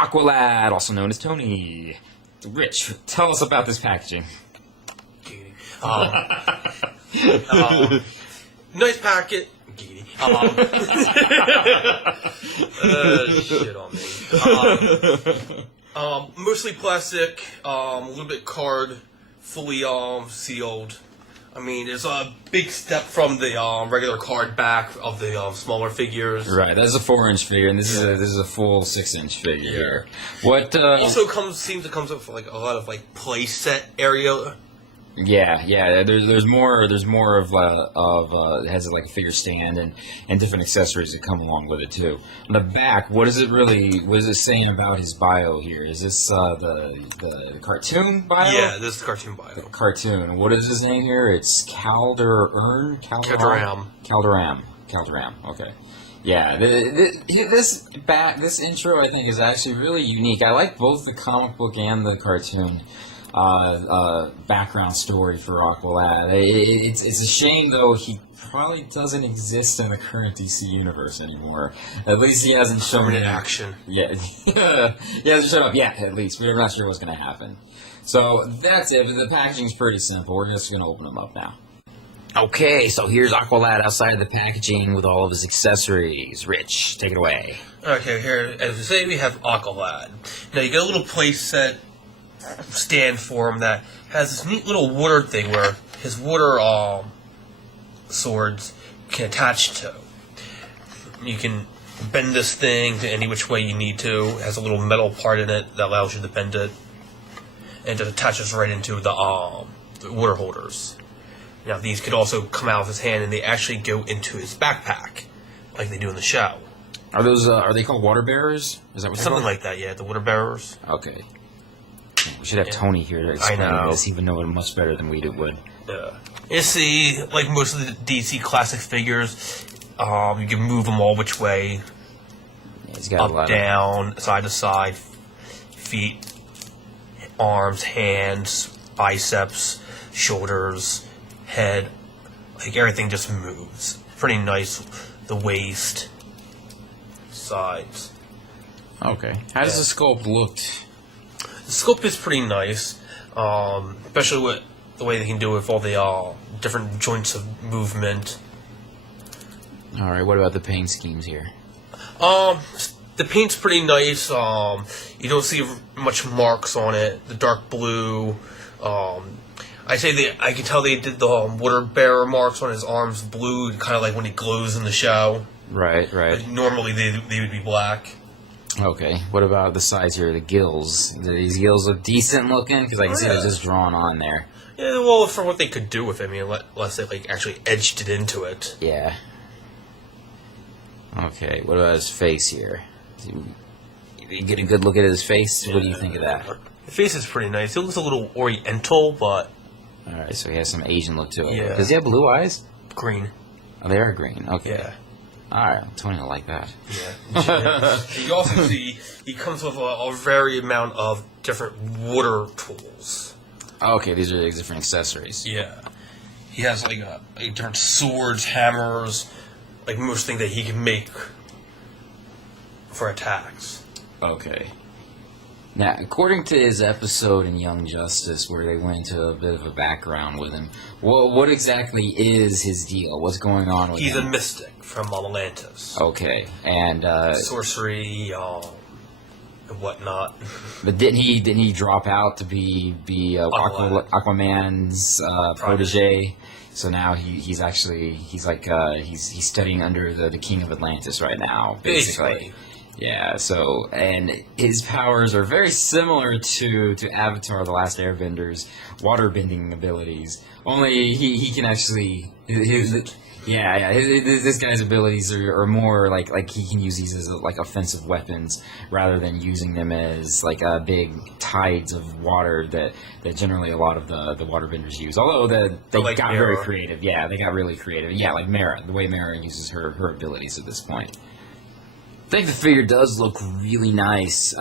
Aqualad, also known as Tony. Rich, tell us about this packaging. Nice packet. Shit on me. Mostly plastic, a little bit card, fully sealed. I mean, it's a big step from the regular card back of the smaller figures. Right, that's a 4-inch figure, and this is a full 6-inch figure here. What also seems to come with like a lot of like play set area. Yeah. There's more of it has like a figure stand and different accessories that come along with it too. On the back, what is it saying about his bio here? Is this the cartoon bio? Yeah, this is the cartoon bio. The cartoon. What is his name here? It's Calderam. Okay. Yeah, this intro I think is actually really unique. I like both the comic book and the cartoon background story for Aqualad. It's a shame though he probably doesn't exist in the current DC universe anymore. At least he hasn't shown in action. Yeah, he hasn't shown up yet. At least we're not sure what's going to happen. So that's it. But the packaging's pretty simple. We're just going to open them up now. Okay, so here's Aqualad outside of the packaging with all of his accessories. Rich, take it away. Okay, here, as we say, we have Aqualad. Now, you get a little play set stand for him that has this neat little water thing where his water swords can attach to. You can bend this thing to any which way you need to. It has a little metal part in it that allows you to bend it. And it attaches right into the water holders. Now, these could also come out of his hand, and they actually go into his backpack, like they do in the show. Are those? Are they called water bearers? Is that what something like that? Yeah, the water bearers. Okay. We should have Tony here to explain this. He would know it much better than we would. Yeah. You see, like most of the DC classic figures, you can move them all which way. Yeah, he's got up, down, side to side, feet, arms, hands, biceps, shoulders, head. Like everything just moves. Pretty nice. The waist, sides. Okay. How does the sculpt look? The sculpt is pretty nice, especially with the way they can do it with all the different joints of movement. All right, what about the paint schemes here? The paint's pretty nice. You don't see much marks on it. The dark blue. I can tell they did the water bearer marks on his arms blue, kind of like when he glows in the show. Right. Like normally they would be black. Okay. What about the sides here, the gills? Do these gills look decent looking? Because I can see they're just drawn on there. Yeah, well, for what they could do with it, I mean, unless they like actually edged it into it. Yeah. Okay. What about his face here? You get a good look at his face. Yeah. What do you think of that? The face is pretty nice. It looks a little oriental, but... All right, so he has some Asian look to it. Yeah. Does he have blue eyes? Green. Oh, they are green. Okay. Yeah. All right, Tony will like that. Yeah. You also see he comes with a very amount of different water tools. Okay, these are different accessories. Yeah. He has like different swords, hammers, like most things that he can make for attacks. Okay. Now, according to his episode in Young Justice, where they went into a bit of a background with him, what exactly is his deal? What's going on with him? He's a mystic from Atlantis. Okay, and sorcery, and whatnot. But didn't he drop out to be Aquaman's protege? So now he's studying under the King of Atlantis right now, basically. Yeah, so, and his powers are very similar to Avatar: The Last Airbender's water-bending abilities. Only he can actually... This guy's abilities are more like he can use these as like offensive weapons rather than using them as like big tides of water that generally a lot of the waterbenders use. Although they like got very creative. Yeah, they got really creative. Yeah, like Mara, the way Mara uses her abilities at this point. I think the figure does look really nice.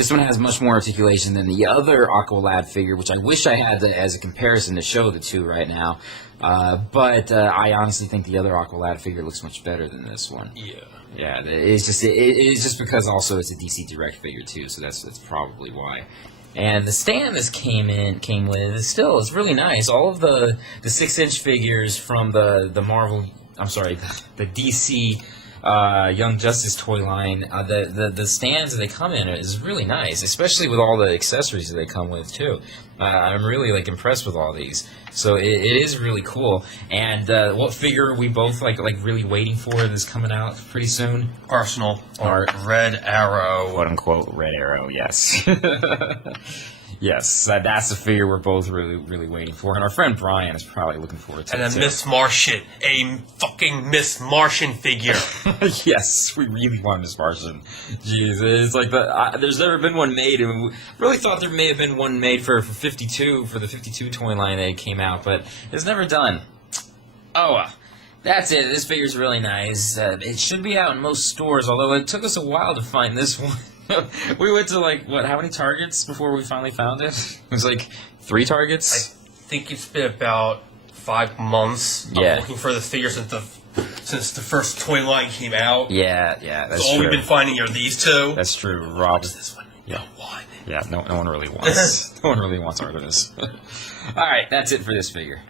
This one has much more articulation than the other Aqualad figure, which I wish I had as a comparison to show the two right now. But I honestly think the other Aqualad figure looks much better than this one. Yeah. Yeah, it's just because also it's a DC Direct figure too, so that's probably why. And the stand this came with is really nice. All of the 6-inch figures from the Marvel, the DC Young Justice toy line, the stands that they come in is really nice, especially with all the accessories that they come with too. I'm really impressed with all these. So it is really cool. And what figure are we both really waiting for that's coming out pretty soon? Arsenal. Art. Red Arrow. Quote unquote Red Arrow, yes. Yes, that's the figure we're both really waiting for. And our friend Brian is probably looking forward to it. And a Miss Martian. A fucking Miss Martian figure. Yes, we really want Miss Martian. Jeez, it's like there's never been one made, and we really thought there may have been one made for 52, for the 52 toy line that came out, but it's never done. Oh, well. That's it. This figure's really nice. It should be out in most stores, although it took us a while to find this one. We went to, how many Targets before we finally found it? It was 3 Targets? I think it's been about 5 months of looking for the figure since the first toy line came out. Yeah, that's so all true. we've been finding are these two. That's true. Rob. This one, yeah. no one. Yeah, no one really wants. No one really wants Artemis. All right, that's it for this figure.